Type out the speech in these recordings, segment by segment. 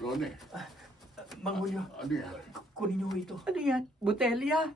Ronnie. Mang Julio, Ano yan? kunin niyo ito. Ano yan? Botelya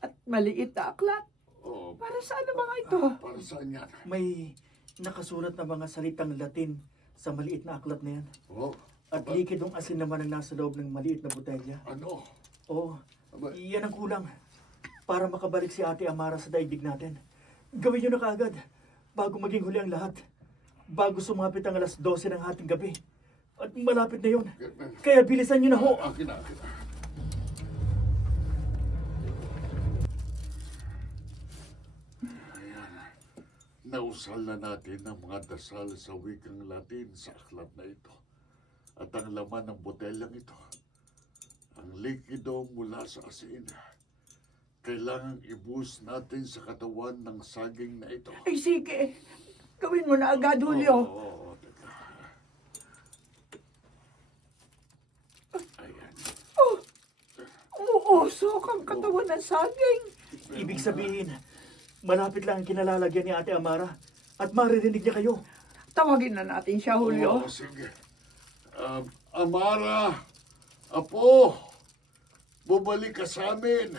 at maliit na aklat. Oh, Para saan ang mga ito? para saan yan? May nakasulat na mga salitang Latin sa maliit na aklat na yan. Oh, At likidong asin naman ang nasa loob ng maliit na botelya. ano? Oo, Aba, iyan ang kulang. Para makabalik si Ate Amara sa daigdig natin. Gawin niyo na kaagad, bago maging huli ang lahat. Bago sumapit ang alas 12 ng hating gabi. At malapit na yun. Kaya bilisan niyo na ho. akin na. Ayan. Nausal na natin ang mga dasal sa wikang Latin sa aklat na ito. At ang laman ng botelyang ito, ang likido mula sa asin, kailangang ibus natin sa katawan ng saging na ito. Ay sige, gawin mo na agad, Julio. Oo, teka. Ayan. Oh, umuusok ang katawan ng saging. Ibig sabihin, malapit lang ang kinalalagyan ni Ate Amara. At maririnig niya kayo. Tawagin na natin siya, Julio. Oo, sige. Amara, Apo, bumalik ka sa amin.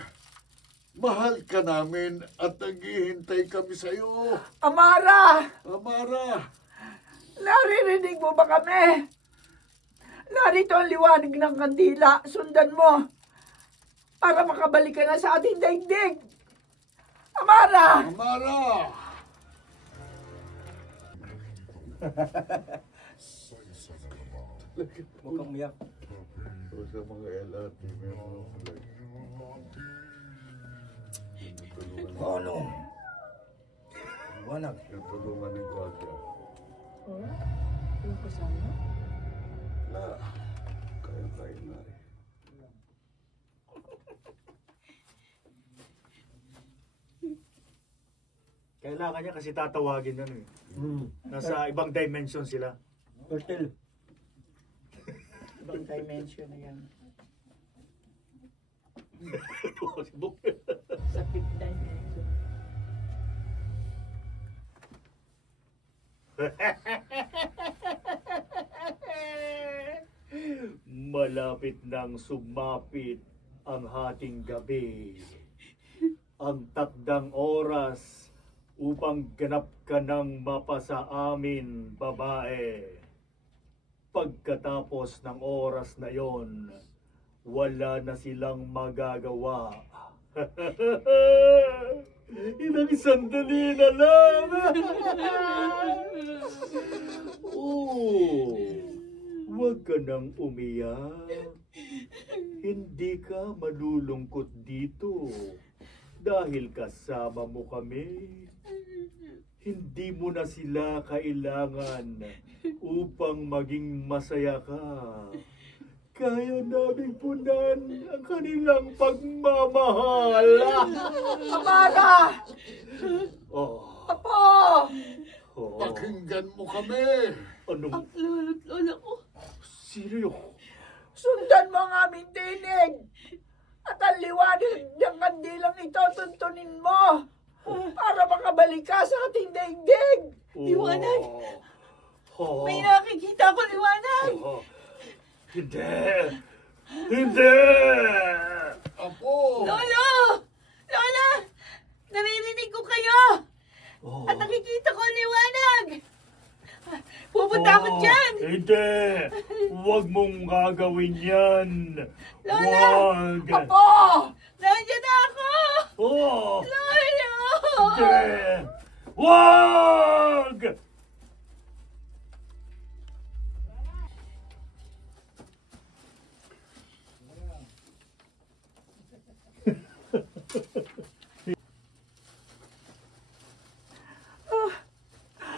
Mahal ka namin at naghihintay kami sa iyo. Amara! Amara, Naririnig mo ba kami? Narito ang liwanag ng kandila. Sundan mo. Para makabalik ka na sa ating daigdig. Amara! Amara! Huwag kang umiyak. O sa mga LRT, Ano? Wanag. yung tulungan ng Guardia. Yung kasama? Na, kaya na eh. Kailangan niya kasi tatawagin yan eh. Nasa ibang dimension sila. Hotel. Ibang dimension na yan. Sa fifth dimension. Malapit nang sumapit ang hating gabi. Ang takdang oras upang ganap ka ng mapasa amin, babae. Pagkatapos ng oras na yon, wala na silang magagawa. Ilang sandali na lang. Oh, huwag ka nang umiyak. Hindi ka malulungkot dito dahil kasama mo kami. Hindi mo na sila kailangan upang maging masaya ka. Kaya naming punan ang kanilang pagmamahal. Amara! Oh, Apo! oh. Pakinggan mo kami. Anong Lolo't lola ko. sino? Sundan mo ang aming tinig. At ang liwanag ng kandilang ito tuntunin mo. Para makabalik ka sa ating daigdig. Liwanag? Oh. May nakikita ko liwanag! Oh. Hindi! Hindi! Apo! Lolo! Lola! Naririnig ko kayo! Oh. At nakikita ko ang liwanag! Pupunta ako dyan! Hindi! Huwag mong gagawin yan! Lola! Huwag! Apo! Nandiyan na ako! Oh! Lolo! Hindi! Huwag!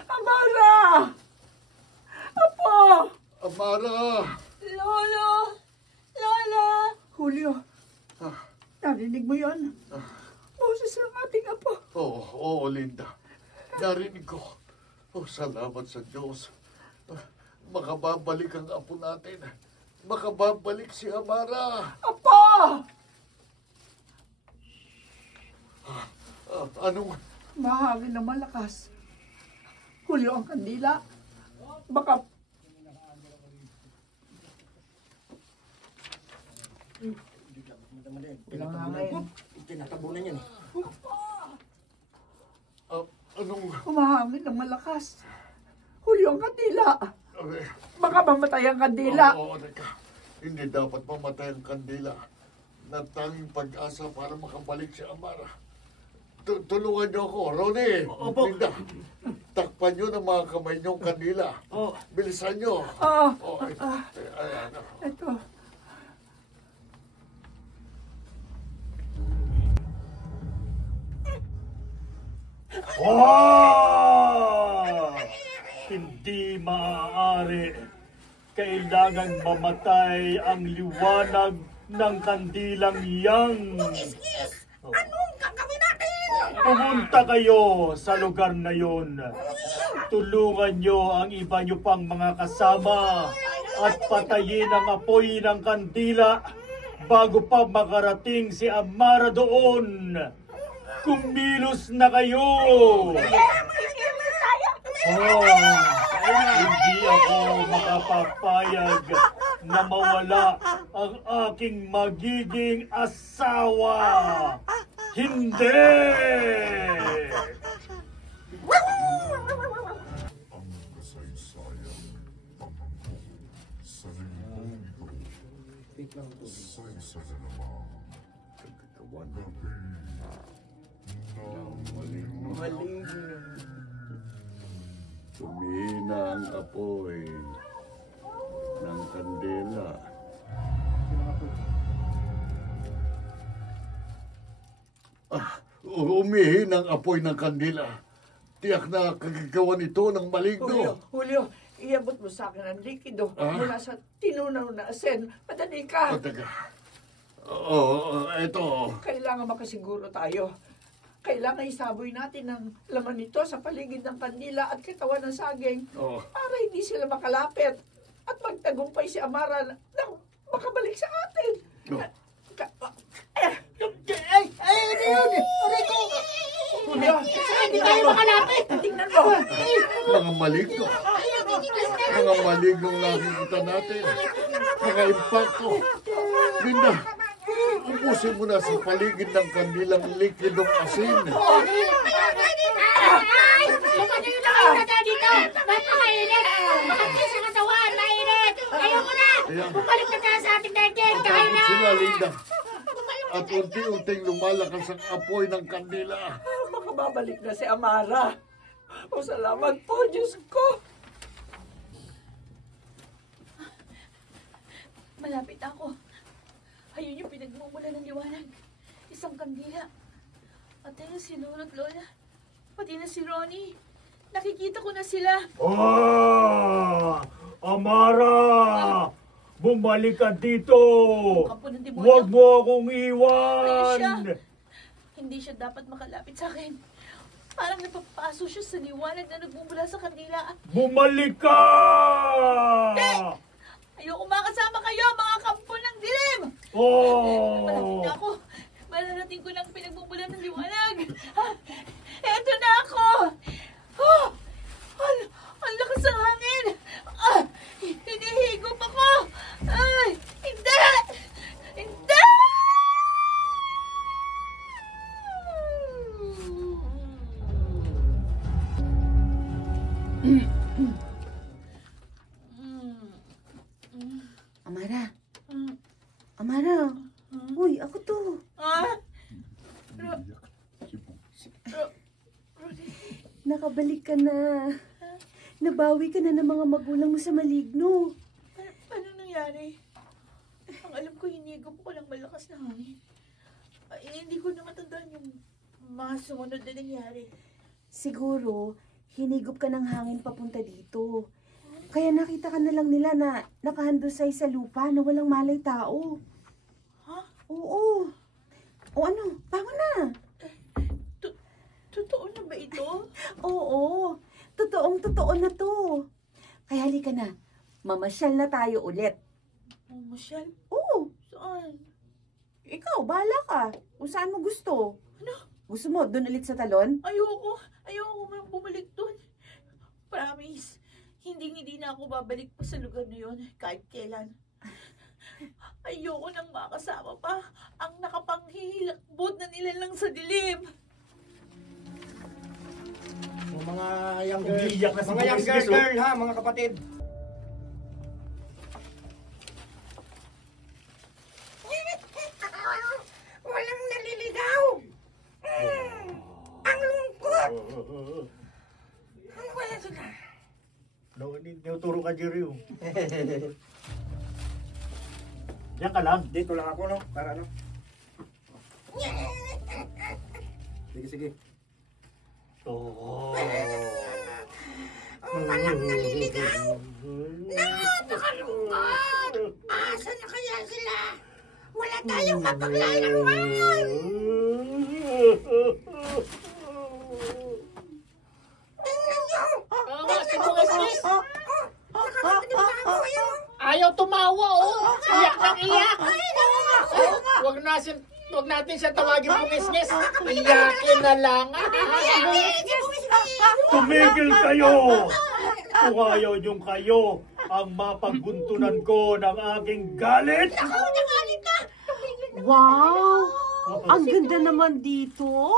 Amara! Apo! Amara! Lolo! Lola! Julio, narinig mo yun? Boses ng ating apo. Oo, Linda. Narinig ko. Oh, salamat sa Diyos. Makababalik ang apo natin. Makababalik si Amara. Apo! Anong... Mahangin na malakas. Julio ang kandila. Baka Tinatabunan yan eh. Anong... Humahangin ng malakas. Hulyo ang kandila. Okay. Baka mamatay ang kandila. Oo, teka. Hindi dapat mamatay ang kandila. Na tanging pag-asa para makabalik si Amara. Tulungan niyo ako, Ronnie. Opo. Linda, takpan niyo ng mga kamay niyong kandila. Oo. Bilisan niyo. Oo. Oh, ayan. Ito. Hindi maaari. Kailangan mamatay ang liwanag ng kandilang yang. Anong gagawin natin? Pumunta kayo sa lugar na yun. Tulungan nyo ang iba nyo pang mga kasama at patayin ang apoy ng kandila bago pa makarating si Amara doon. Kumilos na kayo! Hindi ako makapapayag na mawala ang aking magiging asawa. Hindi! Ang kasaysayan pamangko sa limundo sa isa na namang gabi ng maligno. Tumina ang apoy ng kandila. Umihin ang apoy ng kandila. Tiyak na kagagawa nito ng maligno. Julio, iabot mo sa akin ang likido mula sa tinunaw na asen. Madali ka. Teka. Oo, eto. Kailangan makasiguro tayo. Kailangan isaboy natin ang laman nito sa paligid ng kandila at katawan ng saging Oo. para hindi sila makalapit at magtagumpay si Amara na makabalik sa atin. Oh. Julio, Hindi tayo makalapit. tingnan mo. Mga maligno. Mga malignong nakikita natin. Mga impacto. Linda, ubusin mo na sa paligid ng kandilang likidong asin. Ay! Lumagay na kayo na dito! Napakainit! Makakis sa katawan! Mainit! Ayoko na! Ayan. Bumalik na tayo sa ating daigdig! Kaya na! Sila, Linda. At unti-unting lumalakas ang apoy ng kandila. Makababalik na si Amara. O salamat po, Diyos ko. Malapit ako. Ayun yung pinagmumula ng liwanag. Isang kandila. At ayun si Lolo at Lola. Pati na si Ronnie. Nakikita ko na sila. Amara! Bumalik ka dito! Kampo ng demonyo. Huwag mo akong Ayun siya. iwan! Hindi siya dapat makalapit sa akin. Parang napapaso siya sa liwanag na nagmumula sa kandila. Bumalik ka! Ayoko makasama kayo, mga kampo ng dilim! Malapit na Oh! ako. Mararating ko ng pinagmumula ng liwanag. Eto na ako! Oh, ang lakas ng hangin! Hinihigop ako! Ay, hindi! Hindi! Amara. Amara. Uy, ako to. Ah? Nakabalik ka na. Nabawi ka na ng mga magulang mo sa maligno. Paano nangyari? Ang alam ko, hinigop ko lang malakas na hangin. Ay, hindi ko na matandaan yung mga sumunod na nangyari. Siguro, hinigop ka ng hangin papunta dito. Kaya nakita ka na lang nila na nakahandusay sa lupa na walang malay tao. Ha? Oo. O ano, bangon na. Totoo na ba ito? Oo. Totoo na to. Kaya halika na. Mamasyal na tayo ulit. Mamasyal? Oo. Saan? Ikaw, bahala ka. Kung saan mo gusto. Ano? Gusto mo, doon ulit sa talon? Ayoko man bumalik doon. Promise. Hindi na ako babalik pa sa lugar na yun kahit kailan. Ayoko nang makasama pa ang nakapanghihilakbot na nilalang sa dilim. So, mga younger, Umiiyak na si mga younger Bumisgis, oh. girl ha, mga kapatid. Walang naliligaw. Ang lungkot. Ano wala sila? Tinuturo ka, Jerry. Oh. Diyan ka lang. Dito lang ako, no? Para ano? Sige, sige. Oh. Walang naliligaw. Napakalungkot. Asan na kaya sila? Wala tayong mapaglalarawan. Tingnan niyo. Si Bumisgis. Nakakatinig pa ako. Ayun. Ayaw tumawa, oh. Iyak ng iyak. Wag natin siya tawagin Bumisgis. Iyakin na lang. Tumigil kayo! Kung ayaw niyong kayo ang mapagguntunan ko ng aking galit! Wow! Ang ganda naman dito.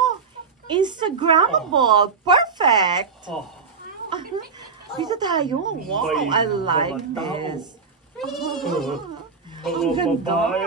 Instagrammable. Perfect. Oh, Dito tayo. Wow, I like mga tao. this. Mga Ang ganda. babae.